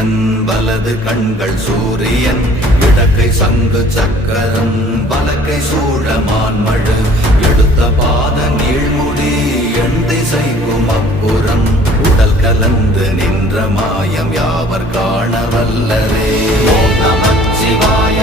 ஈசன் வலது கண்கள் சூரியன் இடக்கை சங்கு சக்கரம் வலக்கை சூழமான்மழு எடுத்த பாத நீழ்முடி எண் திசைக்கும் அப்புறம் உடல் கலந்து நின்ற மாயம் யாவர் காண வல்லரே. ஓம் நமச்சிவாய.